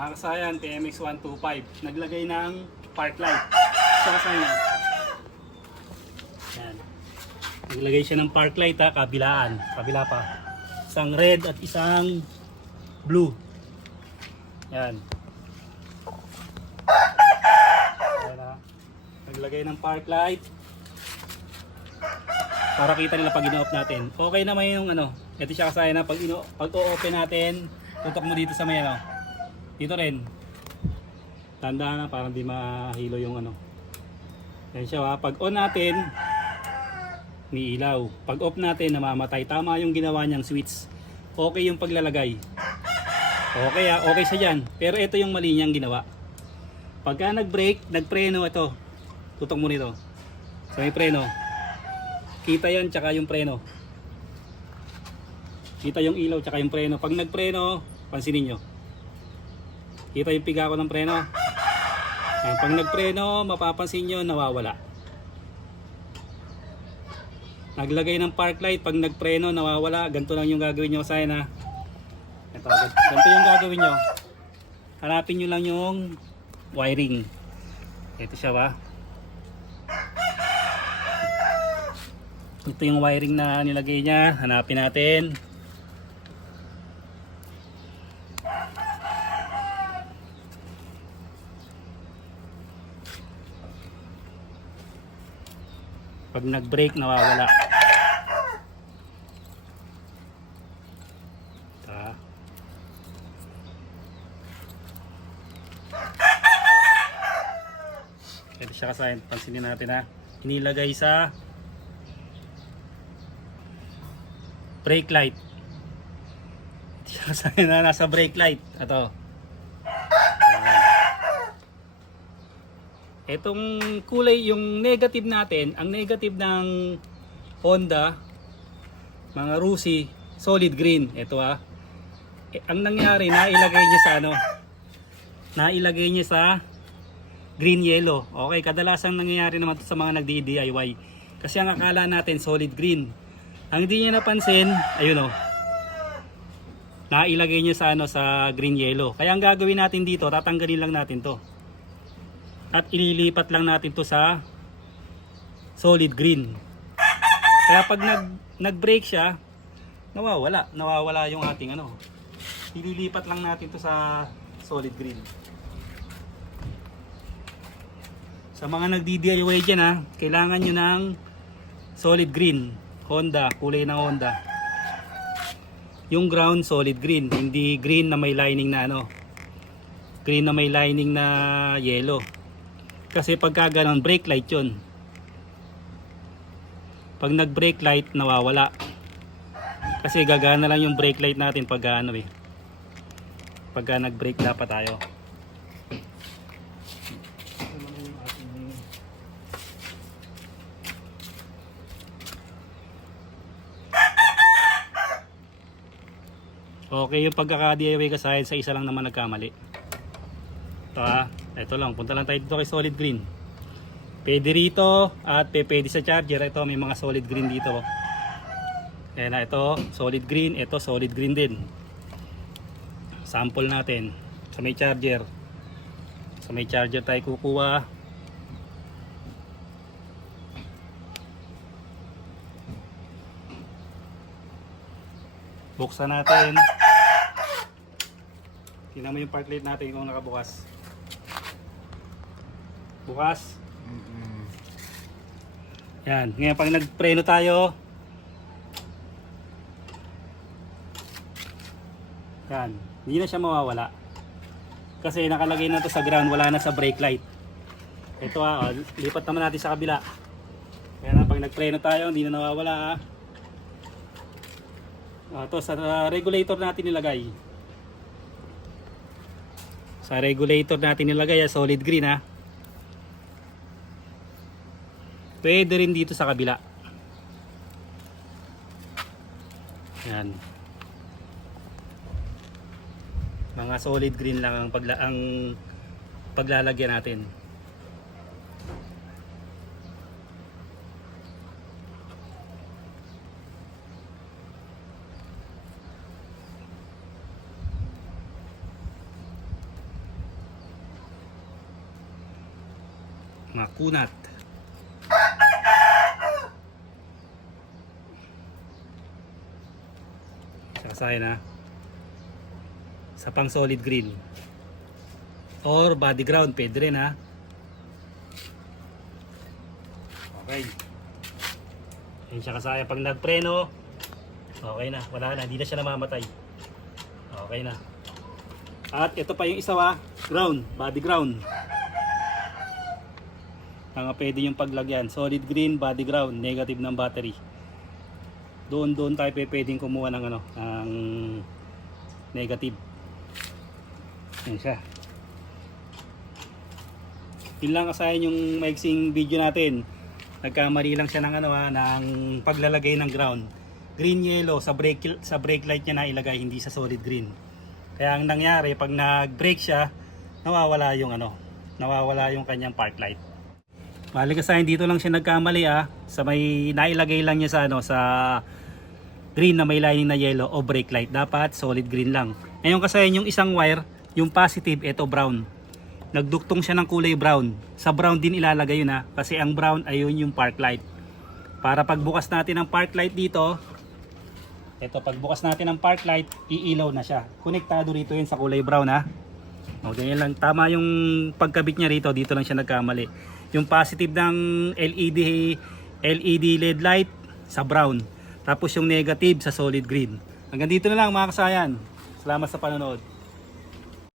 Mga kasayan, TMX 125. Naglagay ng park light. Sa kasayan. Yan. Naglagay siya ng park light ha, kabilaan. Kabila pa. Isang red at isang blue. Yan. Ayan ha. Naglagay ng park light. Para kita nila pag ino-off natin. Okay naman yung ano. Ito siya kasayan na pag o-open natin, tutok mo dito sa may ano. Dito rin. Tandaan na para hindi mahilo yung ano. Yan siya ha. Pag on natin, may ilaw. Pag off natin, namamatay. Tama yung ginawa niyang switch. Okay yung paglalagay. Okay ha. Okay siya dyan. Pero ito yung mali niyang ginawa. Pagka nag-brake, nag-preno ito. Tutok mo nito. So may preno. Kita yan tsaka yung preno. Kita yung ilaw tsaka yung preno. Pag nagpreno, pansinin nyo. Kita yung piga ko ng preno. Ayan, pag nagpreno, mapapansin nyo, nawawala. Naglagay ng park light, pag nagpreno, nawawala. Ganito lang yung gagawin nyo sa na. Ito, ganito yung gagawin nyo. Hanapin nyo lang yung wiring. Ito siya ba? Ito yung wiring na nilagay niya. Hanapin natin. Pag nag-brake, nawawala. Ta. Ito siya kasayan. Pansinin natin ha. Inilagay sa brake light. Ito siya kasayan na nasa brake light. Ito. Itong kulay, yung negative natin, ang negative ng Honda, mga Rusi, solid green. Ito ha. Ang nangyari, nailagay niya sa ano? Nailagay niya sa green yellow. Okay, kadalasang nangyayari naman ito sa mga nagdi-DIY. Kasi ang akala natin solid green. Ang hindi niya napansin, ayun oh. Nailagay niya sa ano, sa green yellow. Kaya ang gagawin natin dito, tatanggalin lang natin 'to. At ililipat lang natin to sa solid green. Kaya pag nag-brake siya, nawawala yung ating ano. Ililipat lang natin to sa solid green. Sa mga nagdi-DIY dyan ha, kailangan nyo ng solid green. Honda, kulay ng Honda. Yung ground solid green, hindi green na may lining na ano. Green na may lining na yellow. Kasi pagka ganon, brake light yun. Pag nag brake light, nawawala. Kasi gagana lang yung brake light natin pag ano eh. Pagka nag brake dapat tayo. Okay yung pagkaka-DIY kasayan sa isa lang naman nagkamali. Ito ha. Ito lang, punta lang tayo dito kay solid green. Pwede rito at pwede sa charger. Ito may mga solid green dito. Ayan na, ito solid green, ito solid green din. Sample natin sa may charger. Sa may charger tayo kukuha. Buksan natin. Tingnan mo yung part light natin kung nakabukas. Bukas. Yan. Ngayon pag nagpreno tayo. Yan. Hindi na siya mawawala. Kasi nakalagay na to sa ground. Wala na sa brake light. Ito ha. Lipat naman natin sa kabila. Kaya na pag nagpreno tayo. Hindi na nawawala ha. Ito sa regulator natin nilagay. Sa regulator natin nilagay. Solid green ha. Pwede rin dito sa kabila. Yan. Mga solid green lang ang paglalagyan natin. mga kunat. Sakasayan na sa pang solid green or body ground, pwede rin ha. Okay, ayun siya kasaya. Pag nagpreno, okay na, wala na, hindi na siya namamatay. Okay na. At ito pa yung isa ground, body ground. Pwede yung paglagyan, solid green, body ground, negative ng battery. Doon tayo pwedeng kumuha ng ng negative. Yan siya. Yun lang kasayan yung maiksing video natin. Nagkamali lang siya ng ng paglalagay ng ground. Green yellow sa brake light niya na ilagay, hindi sa solid green. Kaya ang nangyari pag nag-brake siya, nawawala yung kanyang park light. Bali kasayan, dito lang siya nagkamali sa may nailagay lang niya sa green na may lining na yellow o brake light. Dapat solid green lang. Ngayon kasayan yung isang wire, yung positive, ito brown. Nagduktong siya ng kulay brown. Sa brown din ilalagay yun kasi ang brown ayun yung park light. Para pagbukas natin ng park light dito, ito pagbukas natin ng park light, iilaw na siya. Konektado rito yun sa kulay brown O, ganyan lang. Tama yung pagkabit niya rito, dito lang siya nagkamali. Yung positive ng LED LED light sa brown. Tapos yung negative sa solid green. Hanggang dito na lang mga kasayan. Salamat sa panonood.